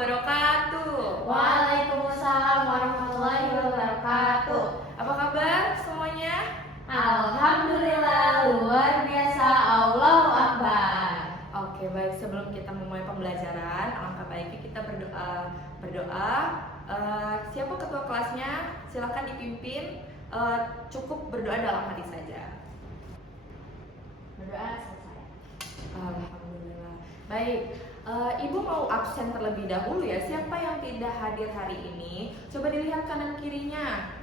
wabarakatuh. Waalaikumsalam warahmatullahi wabarakatuh. Apa kabar semuanya? Alhamdulillah, luar biasa, Allahu Akbar. Oke, baik. Sebelum kita memulai pembelajaran, alangkah baiknya kita berdoa. Siapa ketua kelasnya? Silakan dipimpin. Cukup berdoa dalam hati saja. Berdoa selesai. Alhamdulillah. Baik. Ibu mau absen terlebih dahulu ya. Siapa yang tidak hadir hari ini? Coba dilihat kanan kirinya.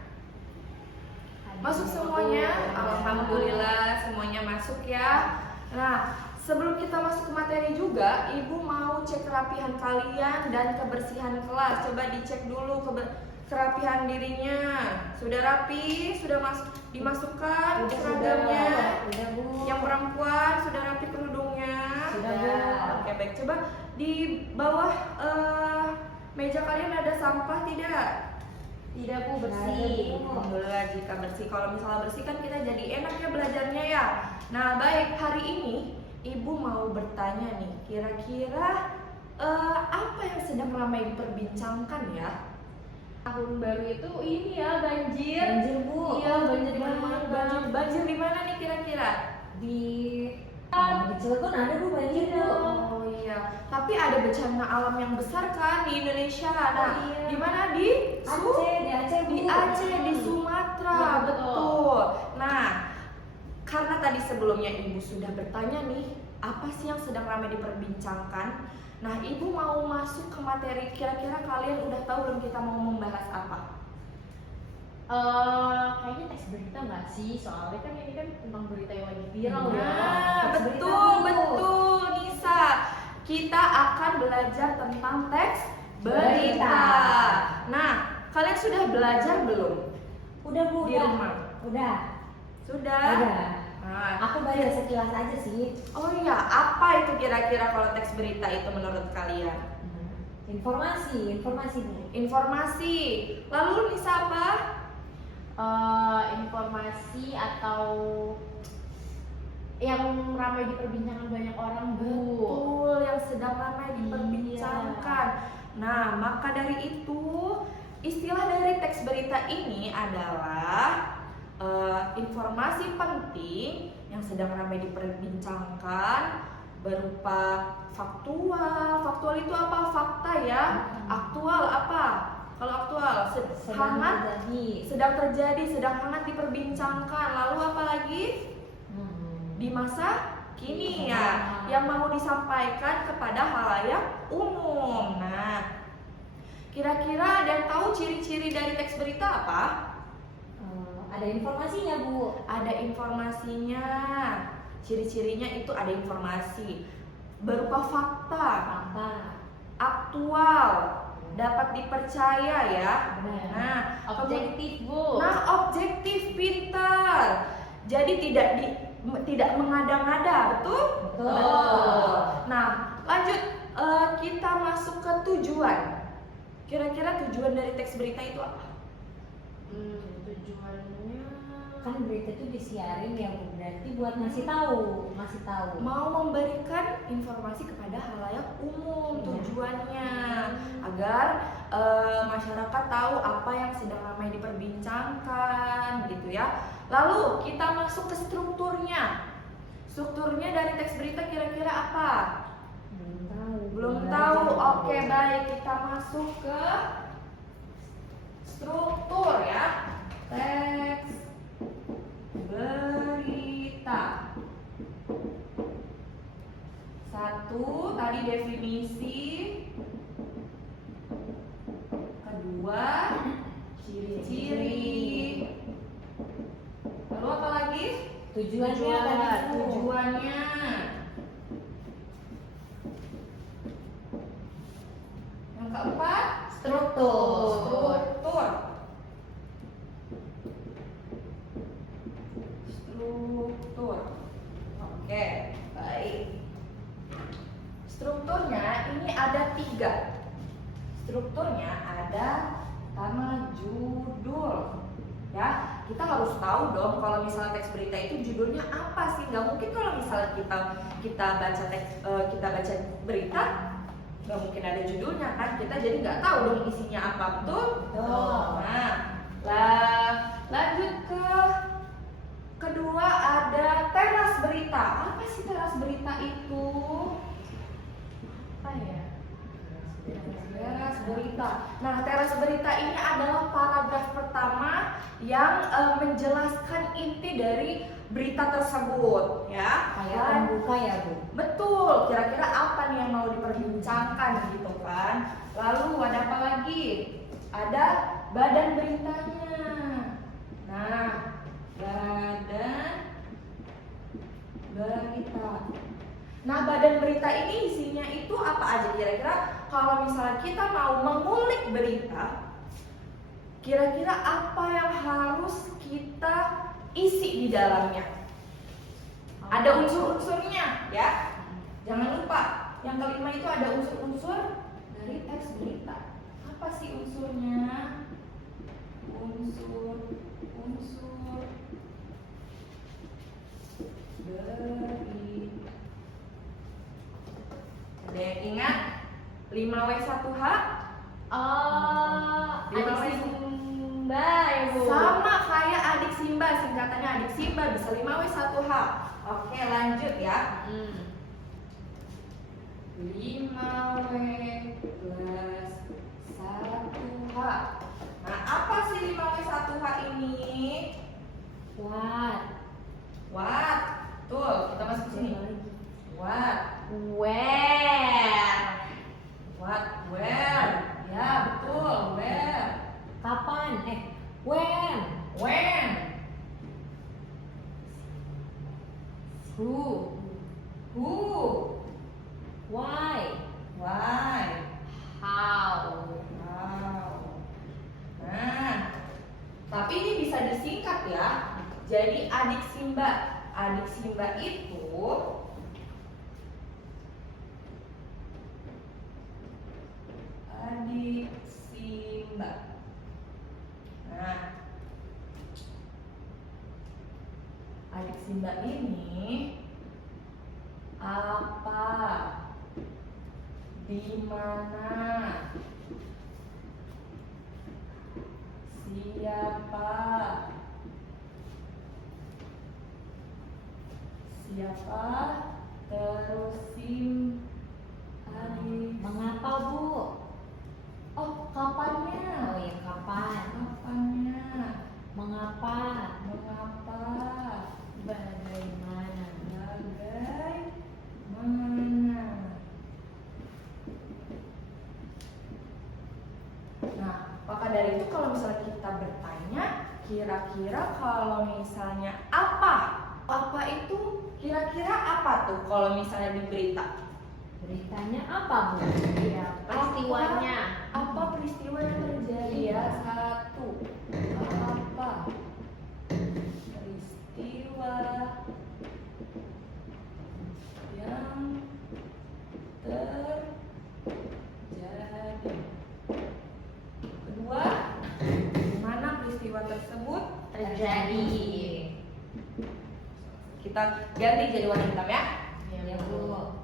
Masuk semuanya? Alhamdulillah, semuanya masuk ya. Nah, sebelum kita masuk ke materi juga, Ibu mau cek kerapihan kalian dan kebersihan kelas. Coba dicek dulu kerapihan dirinya. Sudah rapi? Sudah dimasukkan seragamnya? Sudah, Bu. Yang perempuan sudah rapi kerudungnya? Sudah, Bu. Oke, baik. Coba di bawah meja kalian ada sampah tidak? Tidak, Bu, bersih. Alhamdulillah jika bersih. Kalau misalnya bersih kan kita jadi enak ya belajarnya ya. Nah, baik, hari ini Ibu mau bertanya nih, kira-kira apa yang sedang ramai diperbincangkan ya? Tahun baru itu ini ya, banjir. Banjir, Bu. Iya, banjir di mana-mana. Banjir di mana nih kira-kira? Di Cilegon ada, Bu, banjir, Bu. Oh iya, tapi ada bencana alam yang besar kan di Indonesia. Nah, iya. di mana? Di Aceh, Bu. Di Aceh, di Sumatera, Ya, betul. Nah, karena tadi sebelumnya Ibu sudah bertanya nih, apa sih yang sedang ramai diperbincangkan? Nah, Ibu mau masuk ke materi, kira-kira kalian udah tahu belum kita mau membahas apa? Kayaknya teks berita nggak sih? Soalnya kan ini kan tentang berita yang lagi viral ya. Nah, teks betul, berita, Bu. betul, Nisa. Kita akan belajar tentang teks berita. Nah, kalian sudah belajar belum Udah, Bu. di udah. rumah? Udah. Sudah? Udah. Nah, Aku baca sekilas aja sih. oh iya, apa itu kira-kira kalau teks berita itu menurut kalian? Informasi, Bu. Informasi. Lalu Nisa apa? Informasi atau yang ramai diperbincangkan banyak orang, Bu. Betul, yang sedang ramai diperbincangkan. Nah, maka dari itu istilah dari teks berita ini adalah informasi penting yang sedang ramai diperbincangkan berupa faktual. Faktual itu apa? Fakta ya. Aktual apa? Kalau aktual hangat, sedang terjadi, sedang hangat diperbincangkan. Lalu apa lagi? Di masa kini ya, yang mau disampaikan kepada halayak umum. Nah, kira-kira ada yang tahu ciri-ciri dari teks berita apa? Ada informasinya, Bu. Ada informasinya. Ciri-cirinya itu ada informasi berupa fakta, aktual, dapat dipercaya ya. Nah, Objektif, Bu. Nah, objektif, pintar. Jadi tidak mengada-ngada, betul? Betul. Nah, lanjut, kita masuk ke tujuan. Kira-kira tujuan dari teks berita itu apa? Tujuannya Kan berita itu disiarin ya, Bu. Berarti buat ngasih tahu. Mau memberikan informasi kepada halayak umum. Tujuannya agar masyarakat tahu apa yang sedang ramai diperbincangkan, gitu ya. Lalu kita masuk ke strukturnya. Strukturnya dari teks berita kira-kira apa? Belum tahu. Oke, baik, kita masuk ke struktur ya. Teks berita. Satu, tadi definisi. Kedua, ciri-ciri. Lalu apa lagi? Tujuannya. Yang keempat, Struktur. Struktur. Oke, baik. Strukturnya ini ada 3. Strukturnya ada pertama judul. Ya, kita harus tahu dong kalau misalnya teks berita itu judulnya apa sih? Nggak mungkin kalau misalnya kita baca berita nggak mungkin ada judulnya kan, kita jadi nggak tahu dong isinya apa, betul? Betul. Nah, lanjut ke kedua ada teras berita. Apa sih teras berita itu? Apa ya? Teras berita. Nah, teras berita ini adalah paragraf pertama yang menjelaskan inti dari berita tersebut, ya. Kayak pembuka ya Bu. Betul. Kira-kira apa nih yang mau diperbincangkan gitu kan? Lalu ada apa lagi? Ada badan beritanya. Nah, badan berita. Nah, badan berita ini isinya itu apa aja kira-kira? Kalau misalnya kita mau mengulik berita, kira-kira apa yang harus kita isi di dalamnya? Ada unsur-unsurnya ya. Jangan lupa, yang kelima itu ada unsur-unsur dari teks berita. Apa sih unsurnya? Unsur berita. Ada yang ingat 5W1H? Oh, Lima adik W. Simba ya Bu. Sama kayak adik Simba, singkatannya adik Simba bisa 5W1H. Oke, lanjut ya. 5W plus 1H. Nah, apa sih 5W1H ini? What? What? Tuh, kita masuk ke sini. What? Where? What? Where? Ya, betul. Where? Kapan? When? When? Who? Who? Why? Why? How? How? Nah, tapi ini bisa disingkat ya. Jadi adik Simba itu adik Simba. Nah, adik Simba ini apa? Di mana? Siapa? Siapa? Terus adik. Mengapa Bu? Oh, kapannya? Oh ya kapan? Kapannya? Mengapa? Mengapa? Bagaimana? Bagaimana? Nah, maka dari itu kalau misalnya kita bertanya, kira-kira kalau misalnya apa itu kira-kira apa tuh kalau misalnya di berita? Beritanya apa Bu? Ya, peristiwanya. Apa peristiwa yang terjadi ya? Satu. Apa peristiwa yang terjadi? Kedua, di mana peristiwa tersebut Terjadi. Kita ganti jadi warna hitam ya. Ya Bu.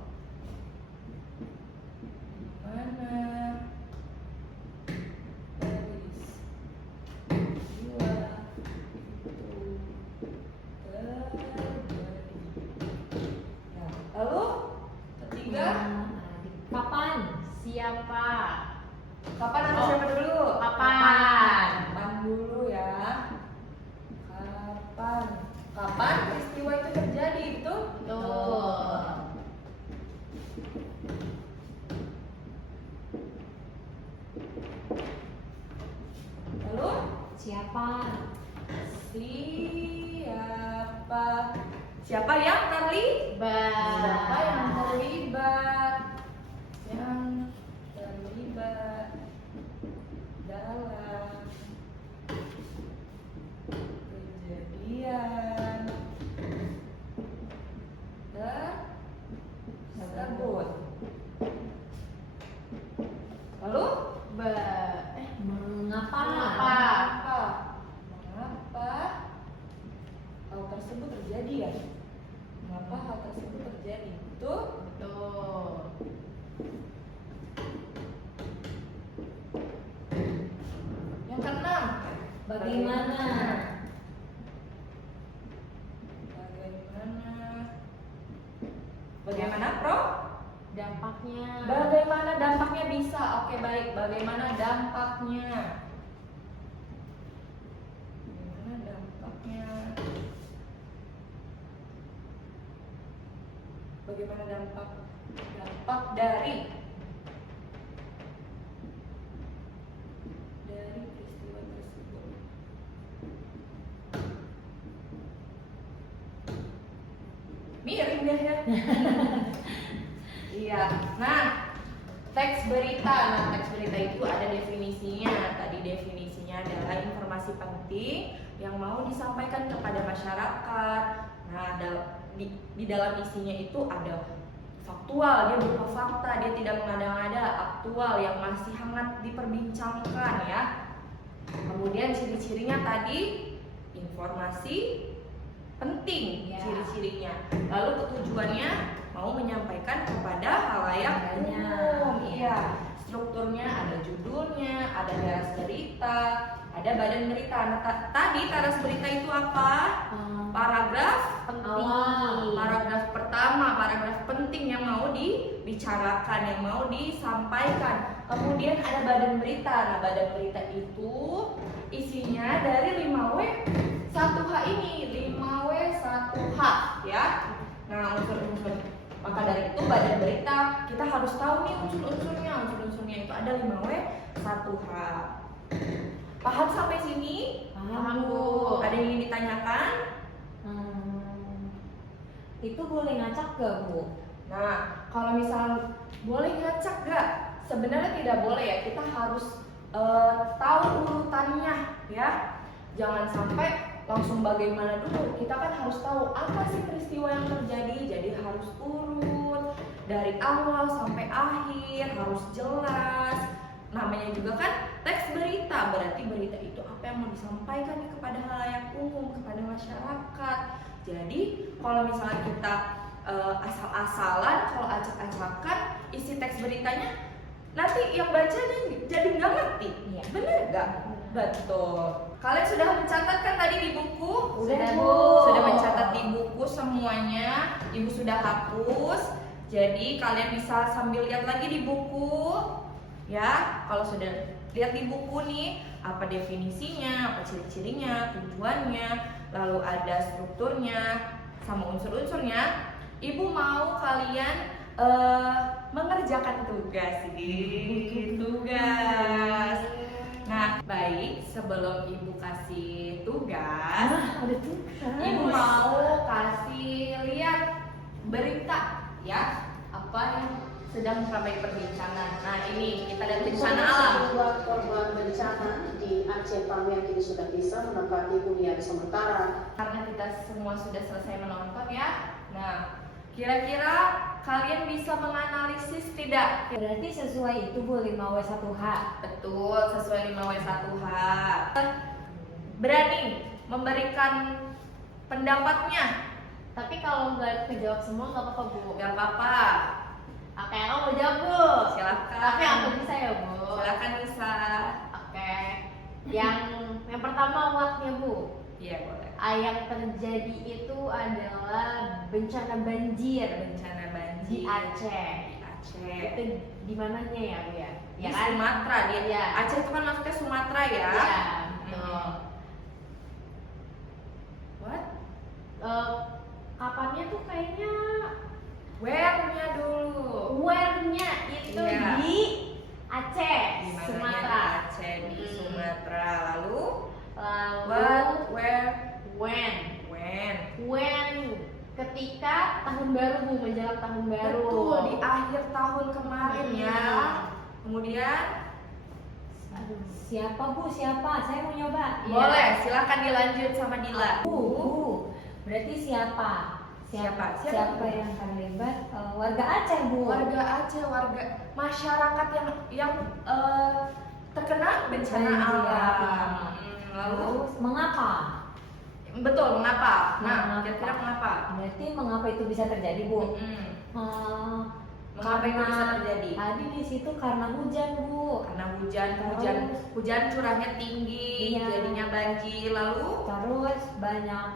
Mana peristiwa itu terjadi? Nah, lalu ketiga, Kapan? Siapa? kapan ada Oh. siapa dulu? Kapan? Kapan dulu ya? Kapan peristiwa itu terjadi itu? Tuh. Lalu Siapa? Siapa yang terlibat? Siapa Ba. yang terlibat? Yang terlibat dalam kejadian tersebut. Lalu Mengapa? Mengapa hal tersebut terjadi ya? Mengapa hal tersebut terjadi? Itu Tuh. Bagaimana? Bagaimana, Pro? Dampaknya. Bagaimana dampaknya bisa? Oke, baik. Bagaimana dampaknya? Bagaimana dampaknya? Bagaimana dampak dari peristiwa tersebut? Miring deh ya. Iya. Nah, teks berita. Nah, teks berita itu ada definisinya. Tadi definisinya adalah informasi penting yang mau disampaikan kepada masyarakat. Nah, di dalam isinya itu ada faktual, dia berupa fakta, dia tidak mengada-ngada, aktual yang masih hangat diperbincangkan ya. Kemudian ciri-cirinya tadi informasi penting, Ya. ciri-cirinya. Lalu tujuannya mau menyampaikan kepada halayak umum. Iya. Strukturnya ada judulnya, ada taras berita, ada badan berita. Nah, tadi taras berita itu apa? Paragraf Penting. Paragraf pertama, paragraf penting yang mau dibicarakan, yang mau disampaikan. Kemudian ada badan berita. Nah, badan berita itu isinya dari 5W 1H ini, 5W 1H ya. Nah, unsur-unsur. Maka dari itu badan berita kita harus tahu nih unsur-unsurnya. Unsur-unsurnya itu ada 5W 1H. Paham sampai sini? Paham, Bu. Ada yang ingin ditanyakan? Itu boleh ngacak gak, Bu? Nah, kalau misalnya boleh ngacak gak? Sebenarnya tidak boleh ya. Kita harus tahu urutannya ya. Jangan sampai langsung bagaimana dulu. Kita kan harus tahu apa sih peristiwa yang terjadi. Jadi harus urut dari awal sampai akhir, harus jelas. Namanya juga kan teks berita. Berarti berita itu apa yang mau disampaikan kepada halayak umum, kepada masyarakat. Jadi kalau misalnya kita asal-asalan, kalau acak-acakan isi teks beritanya, nanti yang baca jadi nggak ngerti. Iya. Bener nggak? Betul. Kalian sudah mencatat kan tadi di buku? Sudah, Bu. Sudah mencatat di buku semuanya. Ibu sudah hapus. Jadi kalian bisa sambil lihat lagi di buku. Ya, kalau sudah lihat di buku nih, apa definisinya, apa ciri-cirinya, tujuannya, lalu ada strukturnya, sama unsur-unsurnya. Ibu mau kalian mengerjakan tugas tugas. Nah, baik, sebelum ibu kasih tugas, Ada tugas. ibu mau kasih lihat berita ya, apa yang sedang ramai perbincangan. Nah, ini kita lihat bencana alam. Sejumlah korban bencana di Aceh Pamiang kini sudah bisa menempati hunian sementara. Karena kita semua sudah selesai menonton ya. Nah, kira-kira kalian bisa menganalisis tidak? Berarti sesuai itu, Bu, 5W1H. Betul, sesuai 5W1H. Berani memberikan pendapatnya? Tapi kalau nggak kejawab semua nggak apa-apa, Bu. Gak apa-apa. Oke, aku mau jawab, Bu. Silakan. Tapi aku bisa ya, Bu. Silakan bisa. Oke. Yang pertama what-nya, Bu. Iya, boleh. Yang terjadi itu adalah bencana banjir Bencana banjir di Aceh. Di Aceh. Itu di mananya ya, Bu ya? Di Ya kan? Sumatera dia. Iya. Aceh itu kan maksudnya Sumatera ya. Iya, betul. What? Kapannya tuh kayaknya Where-nya dulu. where-nya itu Iya. di Aceh, Di mananya? Sumatera. Di Aceh, di Hmm. Sumatera. Lalu Lalu what, where, when when. ketika tahun baru, Bu, menjelang tahun baru. Betul, di akhir tahun kemarin ya. Hmm. Kemudian Aduh. Siapa, Bu? Siapa? Saya mau nyoba. Iya. boleh, silakan dilanjut sama Dila. Bu. Berarti siapa? Siapa? Siapa yang terlibat? Warga Aceh, Bu. Warga Aceh, warga masyarakat yang terkena bencana Banjir, alam. ya. Lalu Mengapa? betul, mengapa? Nah, Mengapa? kira-kira mengapa? Berarti mengapa itu bisa terjadi, Bu? Mm-mm. Eh, Mengapa itu karena bisa terjadi? Tadi di situ karena hujan, Bu. Karena hujan curahnya tinggi, Iya. jadinya banjir. Lalu Terus banyak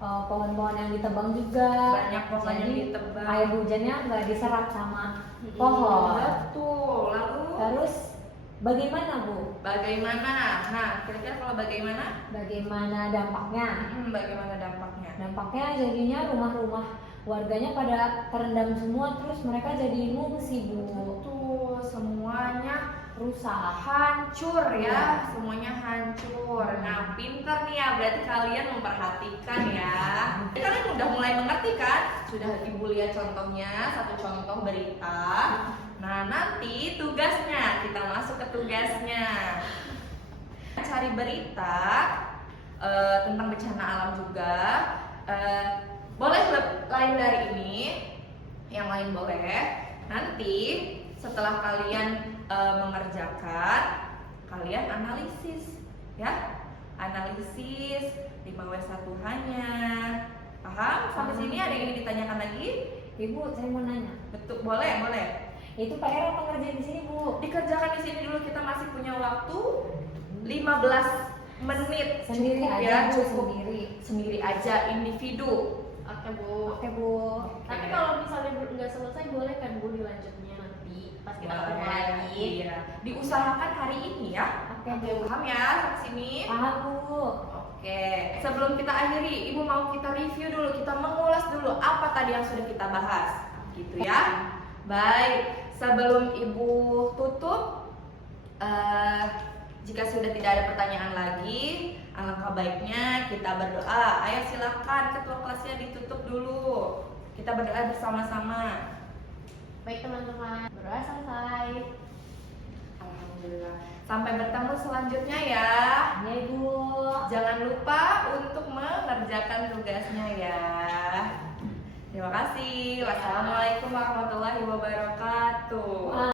pohon-pohon yang ditebang juga. banyak pohon yang Jadi, ditebang. air hujannya nggak diserap sama pohon. Betul. Lalu Terus bagaimana, Bu? bagaimana? Nah, kira-kira kalau bagaimana? Bagaimana dampaknya? Bagaimana dampaknya? Dampaknya jadinya rumah-rumah warganya pada terendam semua, terus mereka jadi mengungsi, Bu. Betul, semuanya Rusak. hancur ya, semuanya hancur. Nah, pinter nih ya, berarti kalian memperhatikan ya. Kalian udah mulai mengerti kan? Sudah Ibu lihat contohnya, satu contoh berita. Nah, nanti tugasnya, kita masuk ke tugasnya. Cari berita tentang bencana alam juga. Boleh lain dari ini, yang lain boleh. Nanti setelah kalian mengerjakan, kalian analisis ya, analisis 5W1H-nya. Paham? Sampai sini ada yang ingin ditanyakan lagi? Ibu, saya mau nanya. Betul, boleh. Itu PR apa ngerjain di sini, Bu? Dikerjakan di sini dulu, kita masih punya waktu 15 menit. Sendiri Cukup aja, ya, Bu, cukup. Sendiri aja, individu. Oke, Bu. Oke, Bu. Tapi kalau misalnya nggak selesai boleh kan Bu dilanjutnya nanti pas kita ketemu lagi. Iya. Diusahakan hari ini ya. Oke, Oke, Bu. paham ya sampai sini? Paham, Bu. Oke, sebelum kita akhiri, Ibu mau kita review dulu, kita mengulas dulu apa tadi yang sudah kita bahas, gitu ya. Baik, sebelum Ibu tutup, jika sudah tidak ada pertanyaan lagi, alangkah baiknya kita berdoa. Ayo silakan ketua kelasnya ditutup dulu. Kita berdoa bersama-sama. Baik teman-teman, berdoa selesai. Alhamdulillah. Sampai bertemu selanjutnya ya. Ya, Ibu. Jangan lupa untuk mengerjakan tugasnya ya. Terima kasih. Wassalamualaikum warahmatullahi wabarakatuh.